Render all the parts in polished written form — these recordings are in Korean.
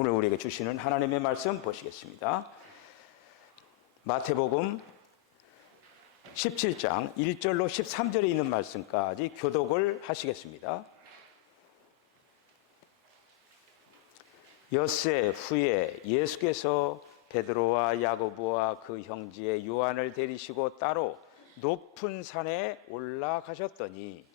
오늘 우리에게 주시는 하나님의 말씀 보시겠습니다. 마태복음 17장 1절로 13절에 있는 말씀까지 교독을 하시겠습니다. 엿새 후에 예수께서 베드로와 야고보와 그 형제 요한을 데리시고 따로 높은 산에 올라가셨더니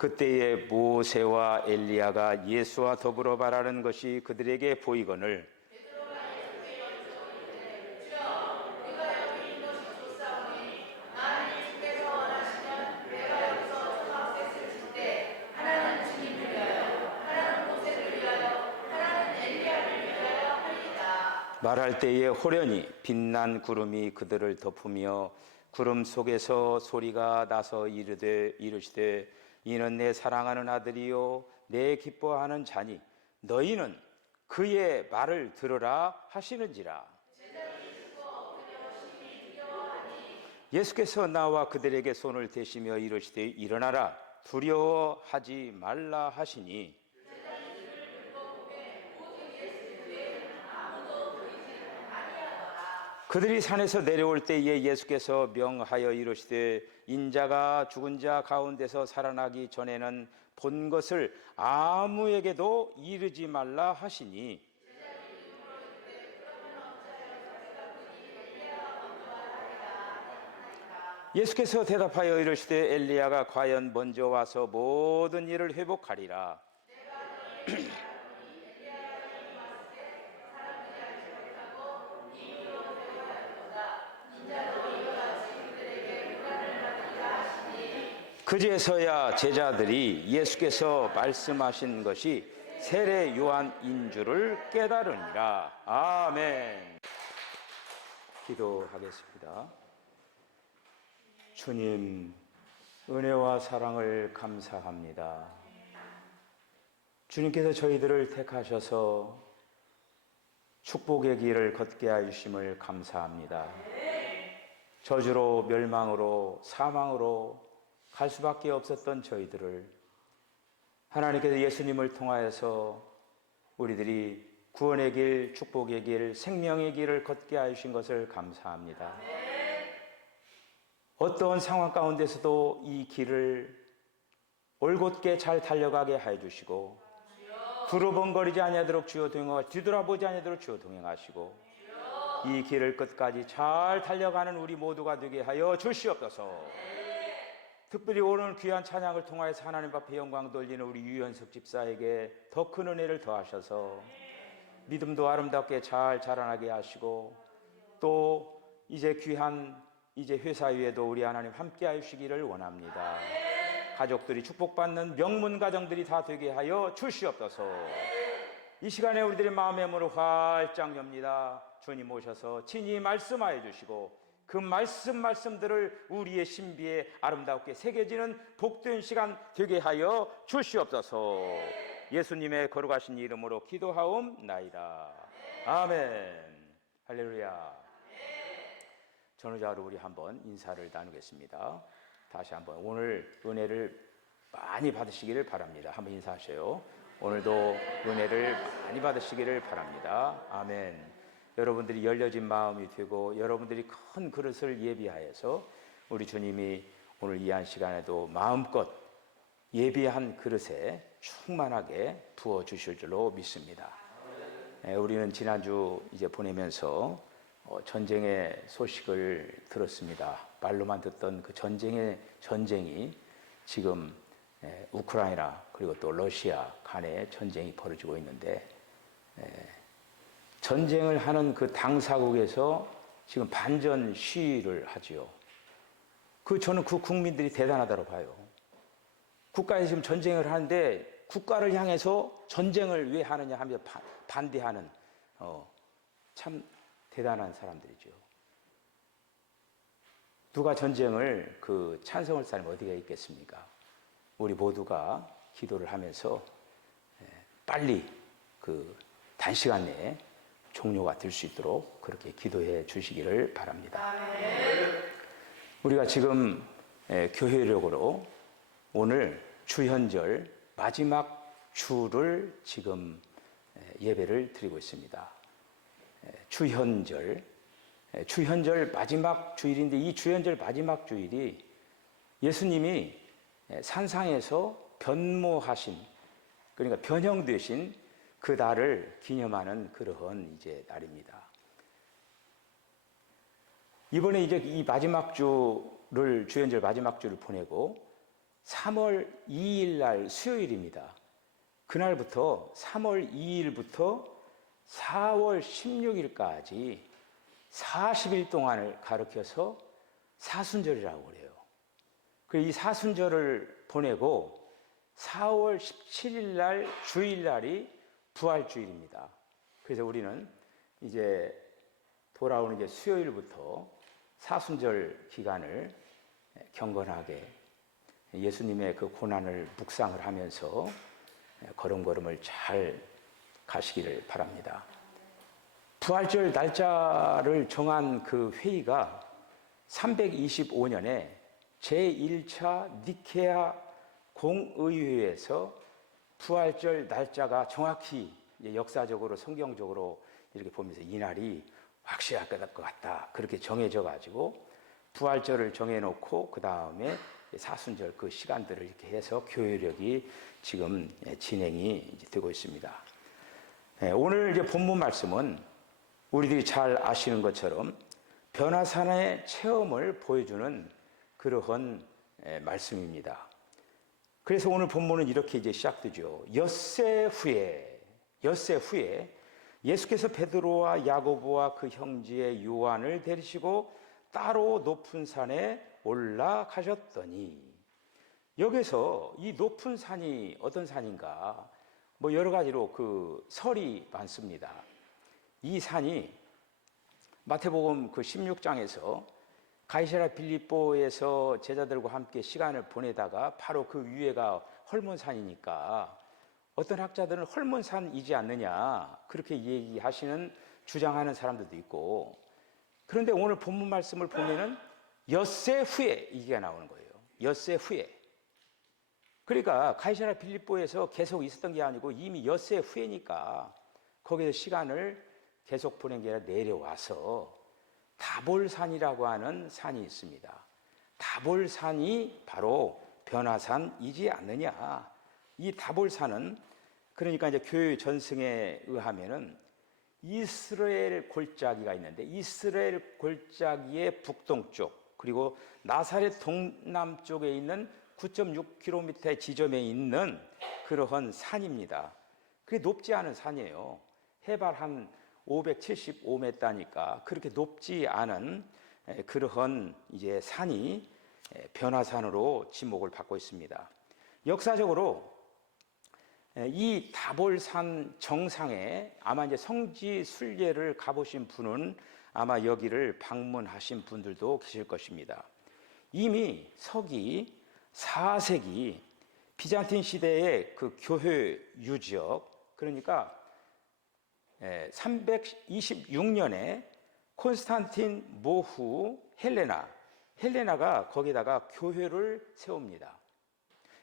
그때에 모세와 엘리야가 예수와 더불어 말하는 것이 그들에게 보이거늘 말할 때에 호련히 빛난 구름이 그들을 덮으며 구름 속에서 소리가 나서 이르시되 이는 내 사랑하는 아들이요 내 기뻐하는 자니 너희는 그의 말을 들으라 하시는지라. 예수께서 나와 그들에게 손을 대시며 이르시되 일어나라 두려워하지 말라 하시니 그들이 산에서 내려올 때에 예수께서 명하여 이르시되 인자가 죽은 자 가운데서 살아나기 전에는 본 것을 아무에게도 이르지 말라 하시니 예수께서 대답하여 이르시되 엘리야가 과연 먼저 와서 모든 일을 회복하리라. 그제서야 제자들이 예수께서 말씀하신 것이 세례 요한인 줄을 깨달으니라. 아멘. 기도하겠습니다. 주님, 은혜와 사랑을 감사합니다. 주님께서 저희들을 택하셔서 축복의 길을 걷게 하심을 감사합니다. 저주로 멸망으로 사망으로 갈 수밖에 없었던 저희들을 하나님께서 예수님을 통하여서 우리들이 구원의 길, 축복의 길, 생명의 길을 걷게 하신 것을 감사합니다. 어떠한 상황 가운데서도 이 길을 올곧게 잘 달려가게 해 주시고 두루번거리지 아니하도록 주여 동행하시고 뒤돌아보지 아니하도록 주여 동행하시고 이 길을 끝까지 잘 달려가는 우리 모두가 되게 하여 주시옵소서. 특별히 오늘 귀한 찬양을 통하여서 하나님 앞에 영광 돌리는 우리 유연석 집사에게 더 큰 은혜를 더하셔서 믿음도 아름답게 잘 자라나게 하시고 또 이제 귀한 이제 회사 위에도 우리 하나님 함께 하시기를 원합니다. 가족들이 축복받는 명문 가정들이 다 되게 하여 주시옵소서. 이 시간에 우리들의 마음의 문을 활짝 엽니다. 주님 오셔서 친히 말씀하여 주시고 그 말씀들을 우리의 신비에 아름답게 새겨지는 복된 시간 되게 하여 주시옵소서. 예수님의 거룩하신 이름으로 기도하옵나이다. 아멘. 할렐루야. 전후자로 우리 한번 인사를 나누겠습니다. 다시 한번 오늘 은혜를 많이 받으시기를 바랍니다. 한번 인사하셔요. 오늘도 은혜를 많이 받으시기를 바랍니다. 아멘. 여러분들이 열려진 마음이 되고 여러분들이 큰 그릇을 예비하여서 우리 주님이 오늘 이 한 시간에도 마음껏 예비한 그릇에 충만하게 부어주실 줄로 믿습니다. 우리는 지난주 이제 보내면서 전쟁의 소식을 들었습니다. 말로만 듣던 그 전쟁이 지금 우크라이나 그리고 또 러시아 간에 전쟁이 벌어지고 있는데 전쟁을 하는 그 당사국에서 지금 반전 시위를 하지요. 저는 그 국민들이 대단하다고 봐요. 국가에서 지금 전쟁을 하는데 국가를 향해서 전쟁을 왜 하느냐 하며 반대하는 참 대단한 사람들이죠. 누가 전쟁을 찬성할 사람이 어디가 있겠습니까? 우리 모두가 기도를 하면서 빨리 단시간 내에 종료가 될 수 있도록 그렇게 기도해 주시기를 바랍니다. 우리가 지금 교회력으로 오늘 주현절 마지막 주를 지금 예배를 드리고 있습니다. 주현절 마지막 주일인데 이 주현절 마지막 주일이 예수님이 산상에서 변모하신, 그러니까 변형되신 그 날을 기념하는 그러한 이제 날입니다. 이번에 이제 이 마지막 주를, 주현절 마지막 주를 보내고 3월 2일 날 수요일입니다. 그날부터 3월 2일부터 4월 16일까지 40일 동안을 가리켜서 사순절이라고 그래요. 이 사순절을 보내고 4월 17일 날 주일날이 부활주일입니다. 그래서 우리는 이제 돌아오는 이제 수요일부터 사순절 기간을 경건하게 예수님의 그 고난을 묵상을 하면서 걸음걸음을 잘 가시기를 바랍니다. 부활절 날짜를 정한 그 회의가 325년에 제1차 니케아 공의회에서 부활절 날짜가 정확히 역사적으로 성경적으로 이렇게 보면서 이 날이 확실할 것 같다, 그렇게 정해져 가지고 부활절을 정해놓고 그 다음에 사순절 그 시간들을 이렇게 해서 교회력이 지금 진행이 되고 있습니다. 오늘 이제 본문 말씀은 우리들이 잘 아시는 것처럼 변화산의 체험을 보여주는 그러한 말씀입니다. 그래서 오늘 본문은 이렇게 이제 시작되죠. 엿새 후에 예수께서 베드로와 야고보와 그 형제 요한을 데리시고 따로 높은 산에 올라가셨더니, 여기서 이 높은 산이 어떤 산인가, 뭐 여러 가지로 그 설이 많습니다. 이 산이 마태복음 그 16장에서 가이사랴 빌립보에서 제자들과 함께 시간을 보내다가 바로 그 위에가 헐몬산이니까 어떤 학자들은 헐몬산이지 않느냐 그렇게 얘기하시는, 주장하는 사람들도 있고, 그런데 오늘 본문 말씀을 보면은 엿새 후에 이게 나오는 거예요. 엿새 후에. 그러니까 가이사랴 빌립보에서 계속 있었던 게 아니고 이미 엿새 후에니까 거기서 시간을 계속 보낸 게 아니라 내려와서 다볼산이라고 하는 산이 있습니다. 다볼산이 바로 변화산이지 않느냐. 이 다볼산은 그러니까 이제 교회 전승에 의하면은 이스라엘 골짜기가 있는데 이스라엘 골짜기의 북동쪽 그리고 나사렛 동남쪽에 있는 9.6km의 지점에 있는 그러한 산입니다. 그게 높지 않은 산이에요. 해발 한 575m니까 그렇게 높지 않은 그러한 이제 산이 변화산으로 지목을 받고 있습니다. 역사적으로 이 다볼산 정상에 아마 이제 성지 순례를 가보신 분은 아마 여기를 방문하신 분들도 계실 것입니다. 이미 서기 4세기 비잔틴 시대의 그 교회 유적, 그러니까 326년에 콘스탄틴 모후 헬레나가 거기다가 교회를 세웁니다.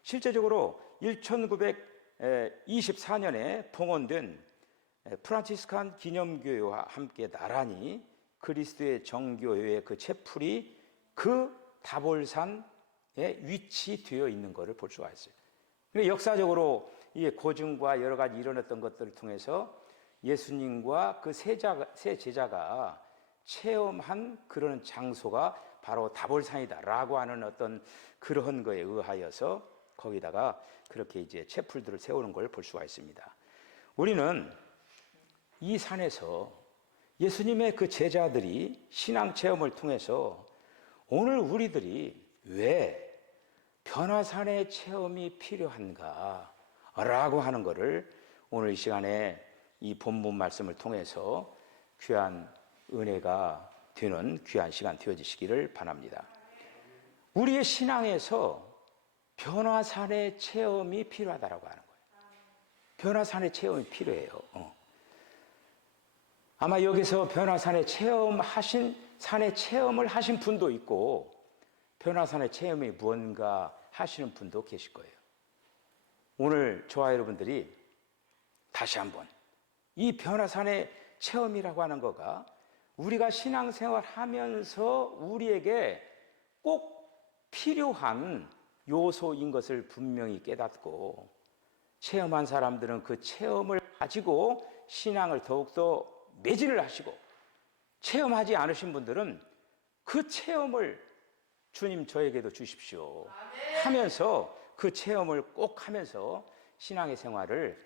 실제적으로 1924년에 봉헌된 프란치스칸 기념교회와 함께 나란히 그리스도의 정교회의 그 채플이 그 다볼산에 위치되어 있는 것을 볼 수가 있어요. 근데 역사적으로 이 고증과 여러 가지 일어났던 것들을 통해서 예수님과 그 세 제자가 체험한 그런 장소가 바로 다볼산이다라고 하는 어떤 그런 거에 의하여서 거기다가 그렇게 이제 채플들을 세우는 걸 볼 수가 있습니다. 우리는 이 산에서 예수님의 그 제자들이 신앙 체험을 통해서 오늘 우리들이 왜 변화산의 체험이 필요한가 라고 하는 것을 오늘 이 시간에 이 본문 말씀을 통해서 귀한 은혜가 되는 귀한 시간 되어지시기를 바랍니다. 우리의 신앙에서 변화산의 체험이 필요하다라고 하는 거예요. 변화산의 체험이 필요해요. 아마 여기서 변화산의 산의 체험을 하신 분도 있고 변화산의 체험이 무언가 하시는 분도 계실 거예요. 오늘 저와 여러분들이 다시 한번 이 변화산의 체험이라고 하는 거가 우리가 신앙생활 하면서 우리에게 꼭 필요한 요소인 것을 분명히 깨닫고, 체험한 사람들은 그 체험을 가지고 신앙을 더욱더 매진을 하시고, 체험하지 않으신 분들은 그 체험을 주님 저에게도 주십시오 하면서 그 체험을 꼭 하면서 신앙의 생활을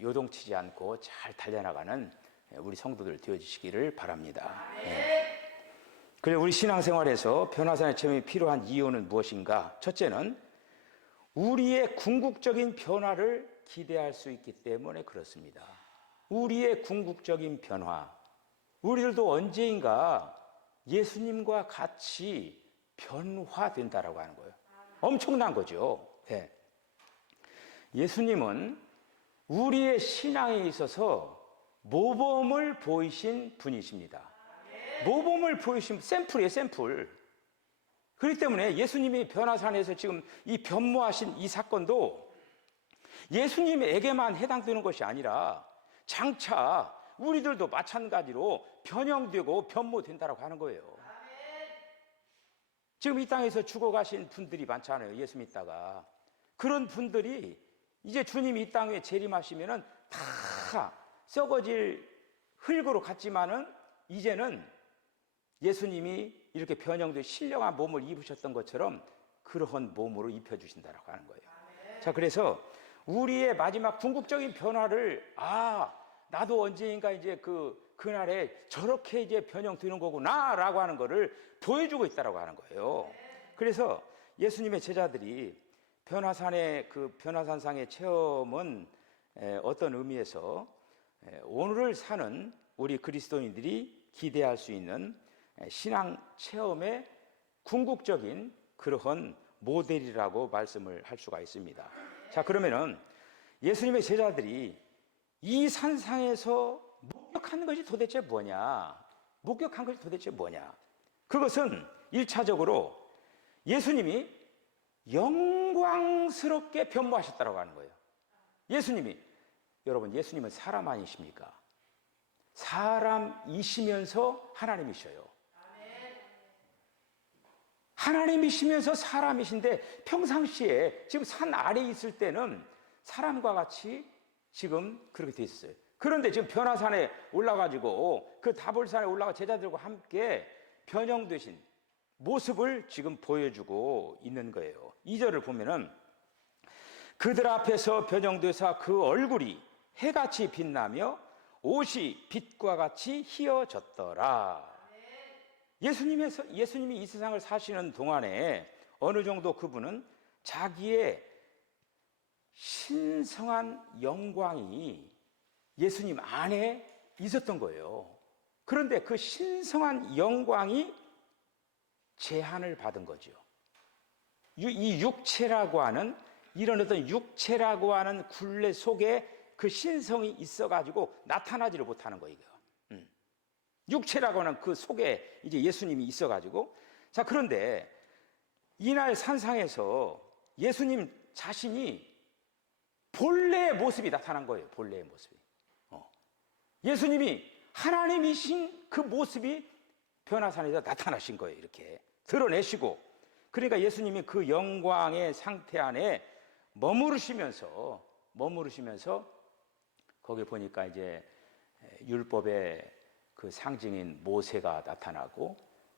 요동치지 않고 잘 달려나가는 우리 성도들 되어주시기를 바랍니다. 그래서 우리 신앙생활에서 변화산의 체험이 필요한 이유는 무엇인가? 첫째는 우리의 궁극적인 변화를 기대할 수 있기 때문에 그렇습니다. 우리의 궁극적인 변화, 우리들도 언제인가 예수님과 같이 변화된다라고 하는 거예요. 엄청난 거죠. 예수님은 우리의 신앙에 있어서 모범을 보이신 분이십니다. 모범을 보이신 샘플이에요, 샘플. 그렇기 때문에 예수님이 변화산에서 지금 이 변모하신 이 사건도 예수님에게만 해당되는 것이 아니라 장차 우리들도 마찬가지로 변형되고 변모된다고 하는 거예요. 지금 이 땅에서 죽어가신 분들이 많잖아요, 예수 믿다가. 그런 분들이 이제 주님이 이 땅에 재림하시면은 다 썩어질 흙으로 갔지만은 이제는 예수님이 이렇게 변형된 신령한 몸을 입으셨던 것처럼 그러한 몸으로 입혀주신다라고 하는 거예요. 자, 그래서 우리의 마지막 궁극적인 변화를 나도 언제인가 이제 그날에 저렇게 이제 변형되는 거구나라고 하는 거를 보여주고 있다라고 하는 거예요. 그래서 예수님의 제자들이 변화산의 변화산상의 체험은 어떤 의미에서 오늘을 사는 우리 그리스도인들이 기대할 수 있는 신앙 체험의 궁극적인 그러한 모델이라고 말씀을 할 수가 있습니다. 자, 그러면은 예수님의 제자들이 이 산상에서 목격한 것이 도대체 뭐냐? 목격한 것이 도대체 뭐냐? 그것은 1차적으로 예수님이 영광스럽게 변모하셨다고 하는 거예요. 여러분, 예수님은 사람 아니십니까? 사람이시면서 하나님이셔요. 하나님이시면서 사람이신데 평상시에 지금 산 아래에 있을 때는 사람과 같이 지금 그렇게 돼 있어요. 그런데 지금 변화산에 올라가지고 그 다볼산에 올라가 제자들과 함께 변형되신 모습을 지금 보여주고 있는 거예요. 2절을 보면은 그들 앞에서 변형되사 그 얼굴이 해같이 빛나며 옷이 빛과 같이 희어졌더라. 예수님이 이 세상을 사시는 동안에 어느 정도 그분은 자기의 신성한 영광이 예수님 안에 있었던 거예요. 그런데 그 신성한 영광이 제한을 받은 거죠. 이 육체라고 하는 이런 어떤 육체라고 하는 굴레 속에 그 신성이 있어가지고 나타나지를 못하는 거예요. 육체라고 하는 그 속에 이제 예수님이 있어가지고, 자, 그런데 이날 산상에서 예수님 자신이 본래의 모습이 나타난 거예요. 본래의 모습이. 예수님이 하나님이신 그 모습이 변화산에서 나타나신 거예요. 이렇게 드러내시고, 그러니까 예수님이 그 영광의 상태 안에 머무르시면서 거기 보니까 이제 율법의 그 상징인 모세가 나타나고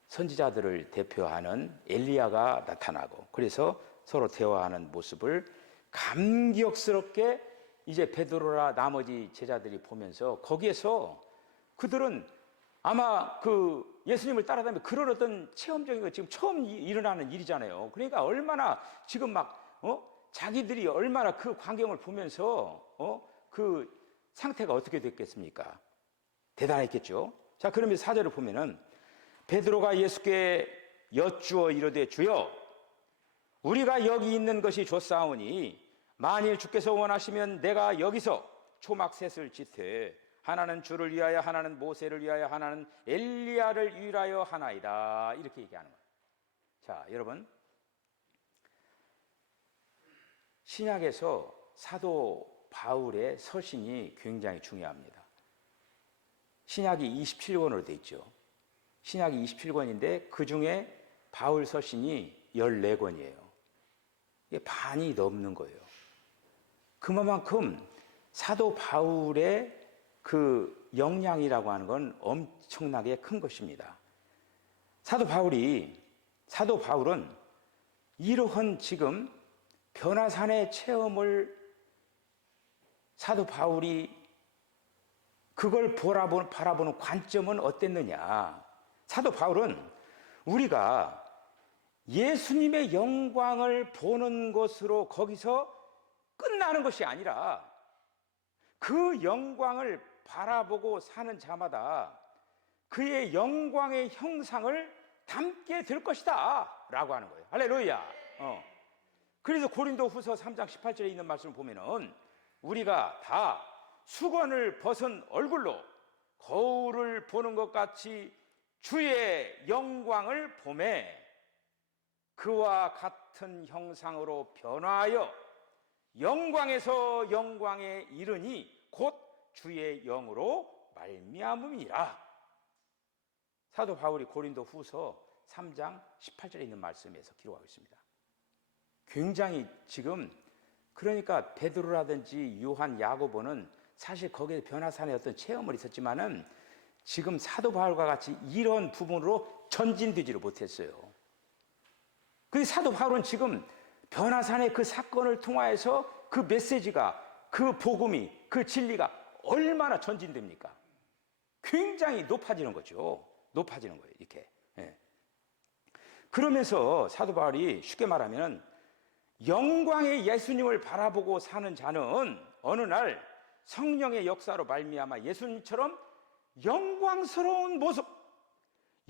선지자들을 대표하는 엘리야가 나타나고, 그래서 서로 대화하는 모습을 감격스럽게 이제 베드로라 나머지 제자들이 보면서 거기에서 그들은 아마 그 예수님을 따라다니면 그런 어떤 체험적인 거 지금 처음 일어나는 일이잖아요. 그러니까 얼마나 지금 자기들이 얼마나 그 광경을 보면서 그 상태가 어떻게 됐겠습니까? 대단했겠죠. 자, 그러면 4절을 보면은 베드로가 예수께 여쭈어 이르되 주여 우리가 여기 있는 것이 좋사오니 만일 주께서 원하시면 내가 여기서 초막 셋을 짓되 하나는 주를 위하여 하나는 모세를 위하여 하나는 엘리야를 위하여 하나이다, 이렇게 얘기하는 거예요. 자, 여러분, 신약에서 사도 바울의 서신이 굉장히 중요합니다. 신약이 27권으로 되어 있죠. 신약이 27권인데 그 중에 바울 서신이 14권이에요. 이게 반이 넘는 거예요. 그만큼 사도 바울의 그 역량이라고 하는 건 엄청나게 큰 것입니다. 사도 바울은 이러한 지금 변화산의 체험을 사도 바울이 그걸 바라보는 관점은 어땠느냐? 사도 바울은 우리가 예수님의 영광을 보는 것으로 거기서 끝나는 것이 아니라 그 영광을 바라보고 사는 자마다 그의 영광의 형상을 담게 될 것이다 라고 하는 거예요. 할렐루야. 그래서 고린도후서 3장 18절에 있는 말씀을 보면은 우리가 다 수건을 벗은 얼굴로 거울을 보는 것 같이 주의 영광을 보매 그와 같은 형상으로 변화하여 영광에서 영광에 이르니 곧 주의 영으로 말미암음이라. 사도 바울이 고린도후서 3장 18절에 있는 말씀에서 기록하고 있습니다. 굉장히 지금 그러니까 베드로라든지 요한, 야고보는 사실 거기에 변화산의 어떤 체험을 있었지만은 지금 사도 바울과 같이 이런 부분으로 전진되지를 못했어요. 그 사도 바울은 지금 변화산의 그 사건을 통하여서 그 메시지가, 그 복음이, 그 진리가 얼마나 전진됩니까? 굉장히 높아지는 거죠. 높아지는 거예요, 이렇게. 예. 그러면서 사도 바울이 쉽게 말하면 영광의 예수님을 바라보고 사는 자는 어느 날 성령의 역사로 말미암아 예수님처럼 영광스러운 모습,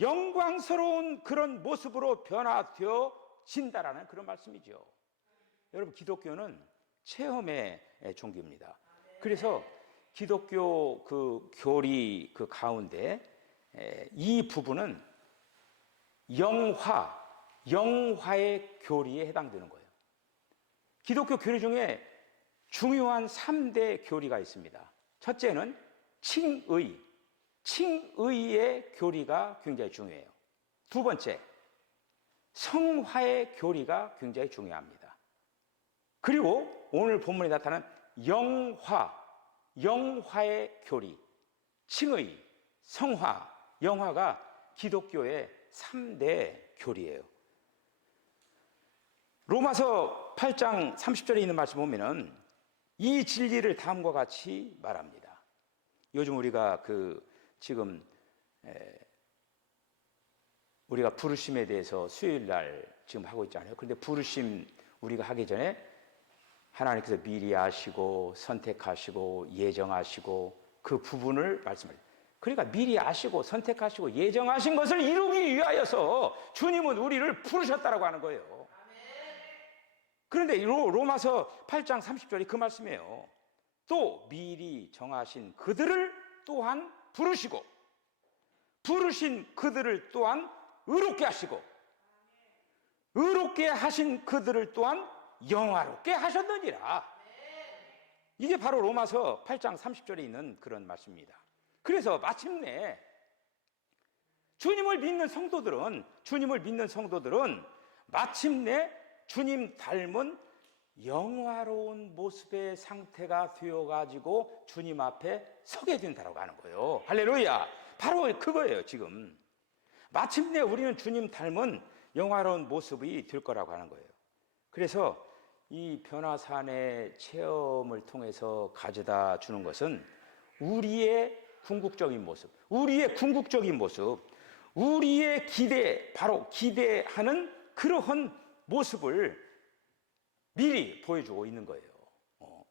영광스러운 그런 모습으로 변화되어진다라는 그런 말씀이죠. 여러분, 기독교는 체험의 종교입니다. 그래서 기독교 그 교리 그 가운데 이 부분은 영화의 교리에 해당되는 거예요. 기독교 교리 중에 중요한 3대 교리가 있습니다. 첫째는 칭의의 교리가 굉장히 중요해요. 두 번째, 성화의 교리가 굉장히 중요합니다. 그리고 오늘 본문에 나타난 영화의 교리, 칭의, 성화, 영화가 기독교의 3대 교리예요. 로마서 8장 30절에 있는 말씀 보면은 이 진리를 다음과 같이 말합니다. 요즘 우리가 지금 우리가 부르심에 대해서 수요일 날 지금 하고 있잖아요. 그런데 부르심 우리가 하기 전에 하나님께서 미리 아시고 선택하시고 예정하시고 그 부분을 말씀해요. 그러니까 미리 아시고 선택하시고 예정하신 것을 이루기 위하여서 주님은 우리를 부르셨다라고 하는 거예요. 그런데 로마서 8장 30절이 그 말씀이에요. 또 미리 정하신 그들을 또한 부르시고 부르신 그들을 또한 의롭게 하시고 의롭게 하신 그들을 또한 영화롭게 하셨느니라. 이게 바로 로마서 8장 30절에 있는 그런 말씀입니다. 그래서 마침내 주님을 믿는 성도들은 마침내 주님 닮은 영화로운 모습의 상태가 되어가지고 주님 앞에 서게 된다고 하는 거예요. 할렐루야. 바로 그거예요. 지금 마침내 우리는 주님 닮은 영화로운 모습이 될 거라고 하는 거예요. 그래서 이 변화산의 체험을 통해서 가져다 주는 것은 우리의 궁극적인 모습, 우리의 바로 기대하는 그러한 모습을 미리 보여주고 있는 거예요.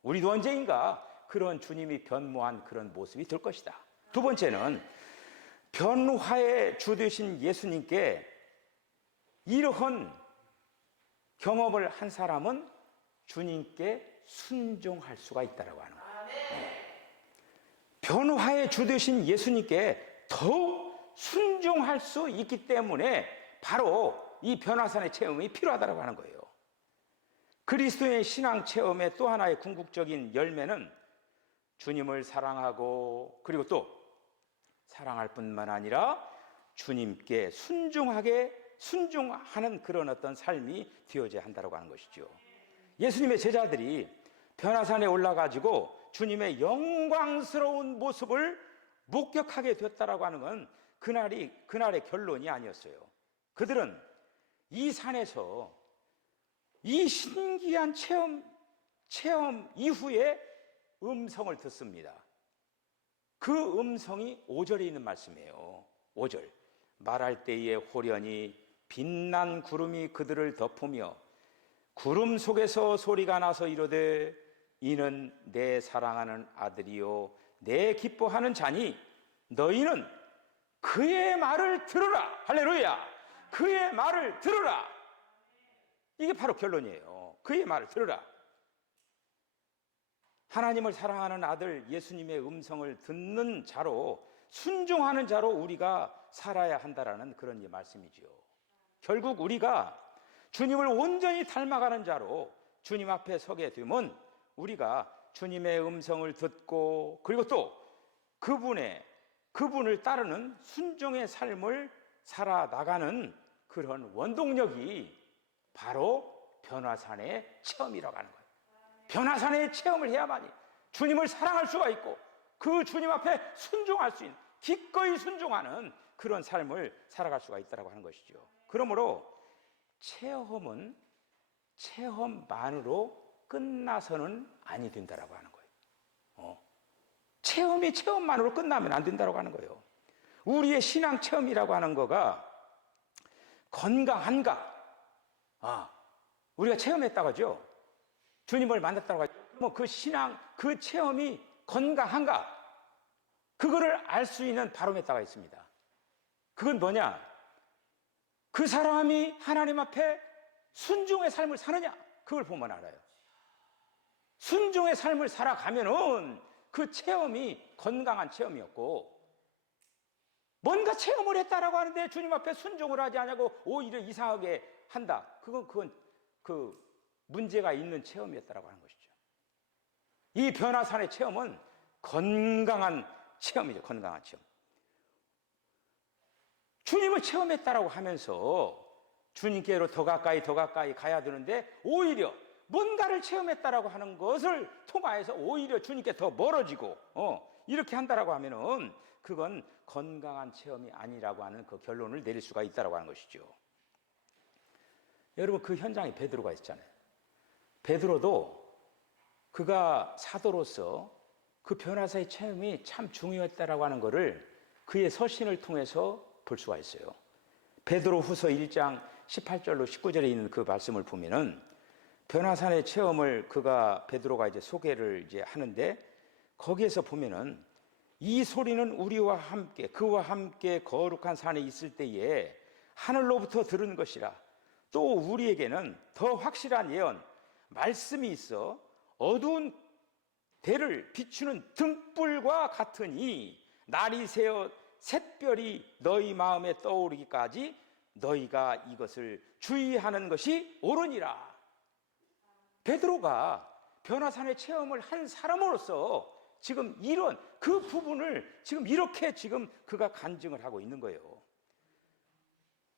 우리도 언젠가 그런 주님이 변모한 그런 모습이 될 것이다. 두 번째는 변화의 주 되신 예수님께 이러한 경험을 한 사람은 주님께 순종할 수가 있다고 하는 거예요. 변화의 주 되신 예수님께 더욱 순종할 수 있기 때문에 바로 이 변화산의 체험이 필요하다고 하는 거예요. 그리스도의 신앙 체험의 또 하나의 궁극적인 열매는 주님을 사랑하고 그리고 또 사랑할 뿐만 아니라 주님께 순종하는 그런 어떤 삶이 되어져야 한다고 하는 것이죠. 예수님의 제자들이 변화산에 올라가지고 주님의 영광스러운 모습을 목격하게 되었다라고 하는 건 그날의 결론이 아니었어요. 그들은 이 산에서 이 신기한 체험 이후에 음성을 듣습니다. 그 음성이 5절에 있는 말씀이에요. 5절. 말할 때에 호련히 빛난 구름이 그들을 덮으며 구름 속에서 소리가 나서 이르되 이는 내 사랑하는 아들이요 내 기뻐하는 자니 너희는 그의 말을 들으라. 할렐루야. 그의 말을 들으라. 이게 바로 결론이에요. 그의 말을 들으라. 하나님을 사랑하는 아들 예수님의 음성을 듣는 자로 순종하는 자로 우리가 살아야 한다라는 그런 말씀이지요. 결국 우리가 주님을 온전히 닮아가는 자로 주님 앞에 서게 되면 우리가 주님의 음성을 듣고 그리고 또 그분을 따르는 순종의 삶을 살아나가는 그런 원동력이 바로 변화산의 체험이라고 하는 거예요. 변화산의 체험을 해야만이 주님을 사랑할 수가 있고 그 주님 앞에 순종할 수 있는 기꺼이 순종하는 그런 삶을 살아갈 수가 있다고 하는 것이죠. 그러므로 체험은 체험만으로 끝나서는 아니 된다라고 하는 거예요. 체험이 체험만으로 끝나면 안 된다고 하는 거예요. 우리의 신앙 체험이라고 하는 거가 건강한가? 우리가 체험했다고 하죠. 주님을 만났다고 하죠. 그러면 그 신앙, 그 체험이 건강한가? 그거를 알 수 있는 바로메터가 있습니다. 그건 뭐냐? 그 사람이 하나님 앞에 순종의 삶을 사느냐? 그걸 보면 알아요. 순종의 삶을 살아가면은 그 체험이 건강한 체험이었고, 뭔가 체험을 했다라고 하는데 주님 앞에 순종을 하지 않냐고 오히려 이상하게 한다. 그건 그 문제가 있는 체험이었다라고 하는 것이죠. 이 변화산의 체험은 건강한 체험이죠. 건강한 체험. 주님을 체험했다라고 하면서 주님께로 더 가까이 가야 되는데 오히려 뭔가를 체험했다라고 하는 것을 통하여서 오히려 주님께 더 멀어지고 이렇게 한다라고 하면은 그건 건강한 체험이 아니라고 하는 그 결론을 내릴 수가 있다라고 하는 것이죠. 여러분 그 현장에 베드로가 있잖아요. 베드로도 그가 사도로서 그 변화사의 체험이 참 중요했다라고 하는 것을 그의 서신을 통해서 볼 수가 있어요. 베드로 후서 1장 18절로 19절에 있는 그 말씀을 보면은 변화산의 체험을 베드로가 이제 소개를 이제 하는데 거기에서 보면은 이 소리는 우리와 함께 그와 함께 거룩한 산에 있을 때에 하늘로부터 들은 것이라. 또 우리에게는 더 확실한 예언 말씀이 있어 어두운 대를 비추는 등불과 같으니 날이 새어 샛별이 너희 마음에 떠오르기까지 너희가 이것을 주의하는 것이 옳으니라. 베드로가 변화산의 체험을 한 사람으로서 지금 이런 그 부분을 지금 이렇게 지금 그가 간증을 하고 있는 거예요.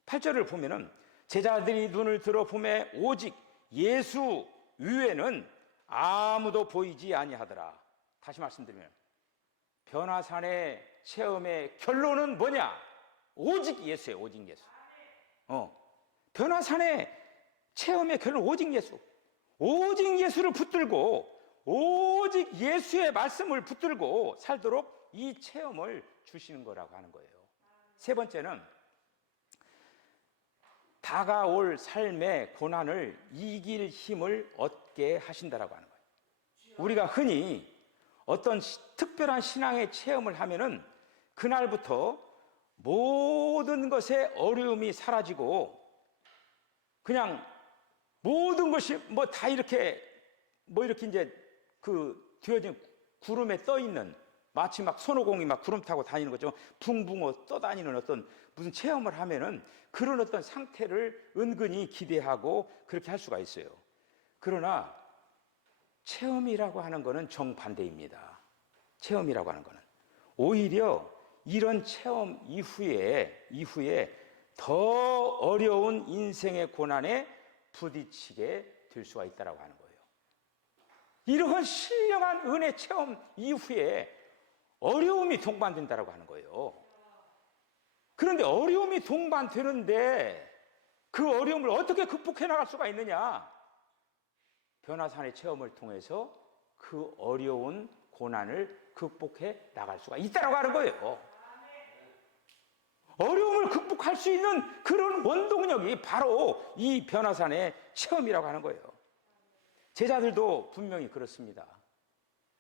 8절을 보면은 제자들이 눈을 들어 보매 오직 예수 위에는 아무도 보이지 아니하더라. 다시 말씀드리면 변화산의 체험의 결론은 뭐냐? 오직 예수예요. 오직 예수. 변화산의 체험의 결론 오직 예수. 오직 예수를 붙들고 오직 예수의 말씀을 붙들고 살도록 이 체험을 주시는 거라고 하는 거예요. 세 번째는 다가올 삶의 고난을 이길 힘을 얻게 하신다라고 하는 거예요. 우리가 흔히 어떤 특별한 신앙의 체험을 하면은 그날부터 모든 것의 어려움이 사라지고 그냥 모든 것이 다 이렇게 이제 그 뒤어진 구름에 떠 있는 마치 막 손오공이 막 구름 타고 다니는 것처럼 붕붕어 떠다니는 어떤 무슨 체험을 하면은 그런 어떤 상태를 은근히 기대하고 그렇게 할 수가 있어요. 그러나 체험이라고 하는 것은 정반대입니다. 체험이라고 하는 것은 오히려 이런 체험 이후에 더 어려운 인생의 고난에 부딪히게 될 수가 있다고 하는 거예요. 이러한 신령한 은혜 체험 이후에 어려움이 동반된다고 하는 거예요. 그런데 어려움이 동반되는데 그 어려움을 어떻게 극복해 나갈 수가 있느냐? 변화산의 체험을 통해서 그 어려운 고난을 극복해 나갈 수가 있다고 하는 거예요. 어려움을 극복할 수 있는 그런 원동력이 바로 이 변화산의 체험이라고 하는 거예요. 제자들도 분명히 그렇습니다.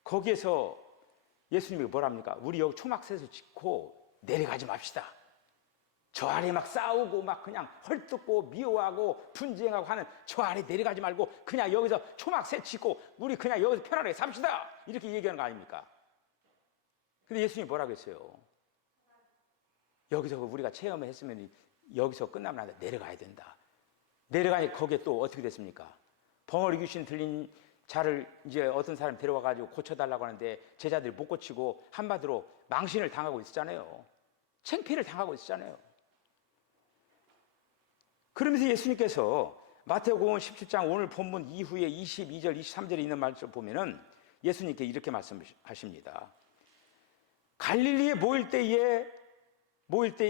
거기에서 예수님이 뭐랍니까? 우리 여기 초막새서 짓고 내려가지 맙시다. 저 아래 막 싸우고 막 그냥 헐뜯고 미워하고 분쟁하고 하는 저 아래 내려가지 말고 그냥 여기서 초막새 짓고 우리 그냥 여기서 편안하게 삽시다. 이렇게 얘기하는 거 아닙니까? 근데 예수님이 뭐라고 했어요? 여기서 우리가 체험을 했으면 여기서 끝나면 안 돼. 내려가야 된다. 내려가니 거기에 또 어떻게 됐습니까? 벙어리 귀신 들린 자를 이제 어떤 사람이 데려와가지고 고쳐달라고 하는데 제자들이 못 고치고 한마디로 망신을 당하고 있었잖아요. 창피를 당하고 있었잖아요. 그러면서 예수님께서 마태복음 17장 오늘 본문 이후에 22절, 23절에 있는 말씀을 보면은 예수님께 이렇게 말씀하십니다. 갈릴리에 모일 때에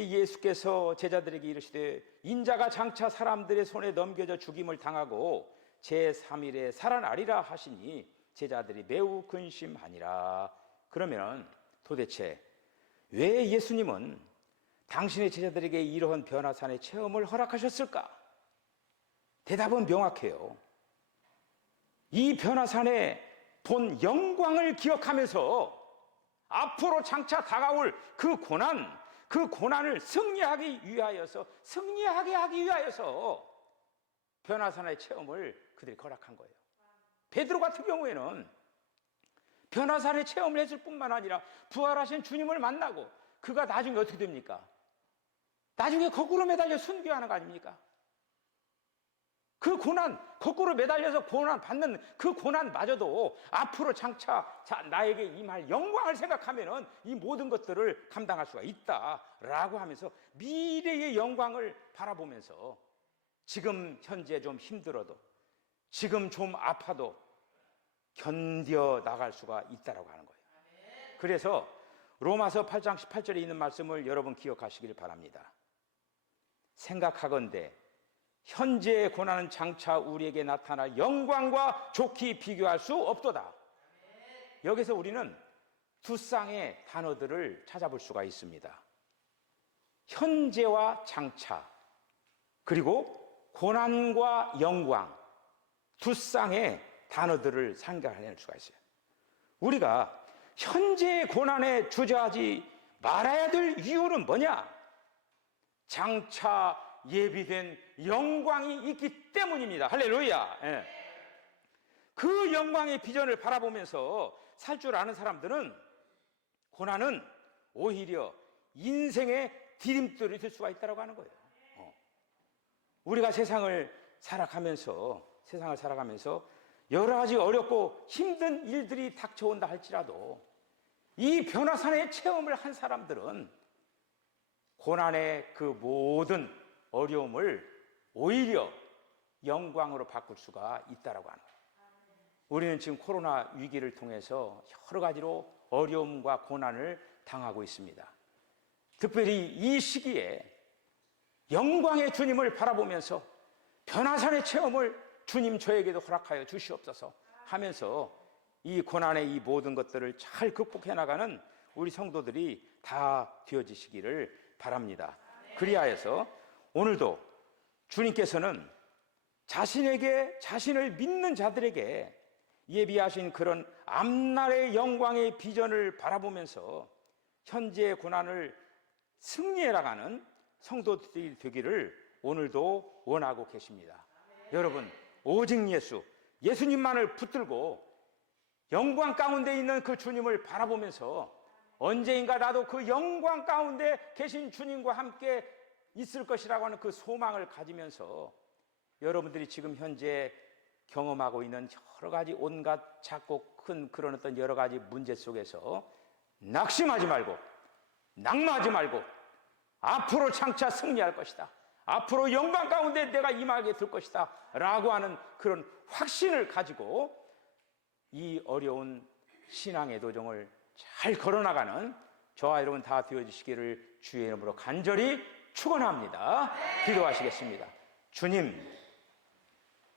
예수께서 제자들에게 이르시되 인자가 장차 사람들의 손에 넘겨져 죽임을 당하고 제3일에 살아나리라 하시니 제자들이 매우 근심하니라. 그러면 도대체 왜 예수님은 당신의 제자들에게 이러한 변화산의 체험을 허락하셨을까? 대답은 명확해요. 이 변화산의 본 영광을 기억하면서 앞으로 장차 다가올 그 고난을 승리하게 하기 위하여서 변화산의 체험을 그들이 허락한 거예요. 베드로 같은 경우에는 변화산의 체험을 했을 뿐만 아니라 부활하신 주님을 만나고 그가 나중에 어떻게 됩니까? 나중에 거꾸로 매달려 순교하는 거 아닙니까? 그 고난, 거꾸로 매달려서 고난 받는 그 고난마저도 앞으로 장차 나에게 임할 영광을 생각하면은 이 모든 것들을 감당할 수가 있다라고 하면서 미래의 영광을 바라보면서 지금 현재 좀 힘들어도 지금 좀 아파도 견뎌 나갈 수가 있다라고 하는 거예요. 그래서 로마서 8장 18절에 있는 말씀을 여러분 기억하시길 바랍니다. 생각하건대 현재의 고난은 장차 우리에게 나타날 영광과 좋게 비교할 수 없도다. 여기서 우리는 두 쌍의 단어들을 찾아볼 수가 있습니다. 현재와 장차, 그리고 고난과 영광, 두 쌍의 단어들을 상징할 수가 있어요. 우리가 현재의 고난에 주저하지 말아야 될 이유는 뭐냐? 장차 예비된 영광이 있기 때문입니다. 할렐루야. 예. 그 영광의 비전을 바라보면서 살 줄 아는 사람들은 고난은 오히려 인생의 디딤돌이 될 수가 있다고 하는 거예요. 우리가 세상을 살아가면서 여러 가지 어렵고 힘든 일들이 닥쳐온다 할지라도 이 변화산의 체험을 한 사람들은 고난의 그 모든 어려움을 오히려 영광으로 바꿀 수가 있다고 하는 거예요. 우리는 지금 코로나 위기를 통해서 여러 가지로 어려움과 고난을 당하고 있습니다. 특별히 이 시기에 영광의 주님을 바라보면서 변화산의 체험을 주님 저에게도 허락하여 주시옵소서 하면서 이 고난의 이 모든 것들을 잘 극복해 나가는 우리 성도들이 다 되어지시기를 바랍니다. 그리하여서 오늘도 주님께서는 자신을 믿는 자들에게 예비하신 그런 앞날의 영광의 비전을 바라보면서 현재의 고난을 승리해 나가는 성도들이 되기를 오늘도 원하고 계십니다. 여러분, 오직 예수님만을 붙들고 영광 가운데 있는 그 주님을 바라보면서 언제인가 나도 그 영광 가운데 계신 주님과 함께 있을 것이라고 하는 그 소망을 가지면서 여러분들이 지금 현재 경험하고 있는 여러 가지 온갖 작고 큰 그런 어떤 여러 가지 문제 속에서 낙심하지 말고 낙마하지 말고 앞으로 장차 승리할 것이다, 앞으로 영광 가운데 내가 임하게 될 것이다 라고 하는 그런 확신을 가지고 이 어려운 신앙의 도정을 잘 걸어나가는 저와 여러분 다 되어주시기를 주의 이름으로 간절히 축원합니다. 기도하시겠습니다. 주님,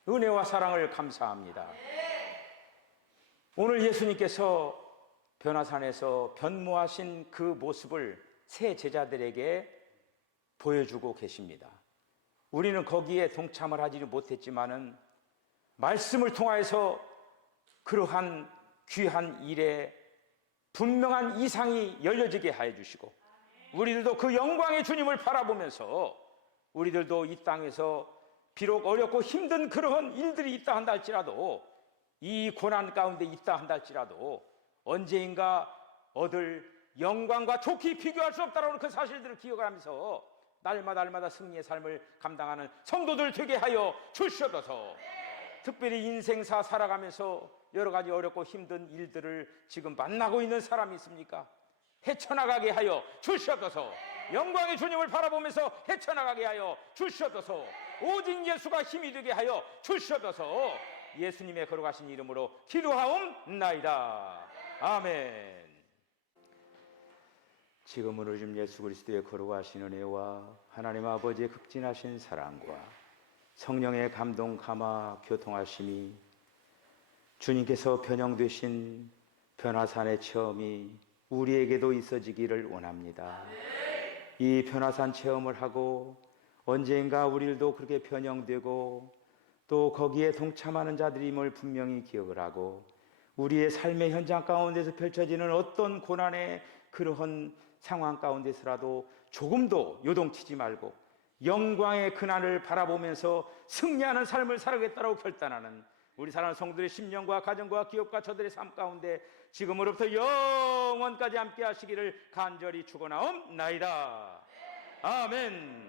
은혜와 사랑을 감사합니다. 오늘 예수님께서 변화산에서 변모하신 그 모습을 새 제자들에게 보여주고 계십니다. 우리는 거기에 동참을 하지 못했지만은 말씀을 통하여서 그러한 귀한 일에 분명한 이상이 열려지게 하여 주시고, 우리들도 그 영광의 주님을 바라보면서 우리들도 이 땅에서 비록 어렵고 힘든 그러한 일들이 있다 한다 할지라도, 이 고난 가운데 있다 한다 할지라도 언제인가 얻을 영광과 좋게 비교할 수 없다라는 그 사실들을 기억하면서 날마다 승리의 삶을 감당하는 성도들 되게 하여 주시옵소서. 특별히 인생사 살아가면서 여러 가지 어렵고 힘든 일들을 지금 만나고 있는 사람이 있습니까? 헤쳐나가게 하여 주시옵소서. 영광의 주님을 바라보면서 헤쳐나가게 하여 주시옵소서. 오직 예수가 힘이 되게 하여 주시옵소서. 예수님의 걸어가신 이름으로 기도하옵나이다. 아멘. 지금은 좀 예수 그리스도의 걸어가신 은혜와 하나님 아버지의 극진하신 사랑과 성령의 감동 감화 교통하심이 주님께서 변형되신 변화산의 체험이 우리에게도 있어지기를 원합니다. 이 변화산 체험을 하고 언젠가 우리들도 그렇게 변형되고 또 거기에 동참하는 자들임을 분명히 기억을 하고, 우리의 삶의 현장 가운데서 펼쳐지는 어떤 고난의 그러한 상황 가운데서라도 조금도 요동치지 말고 영광의 그날을 바라보면서 승리하는 삶을 살아가겠다고 결단하는 우리 사랑하는 성도들의 심령과 가정과 기업과 저들의 삶 가운데 지금으로부터 영원까지 함께 하시기를 간절히 축원하옵나이다. 아멘.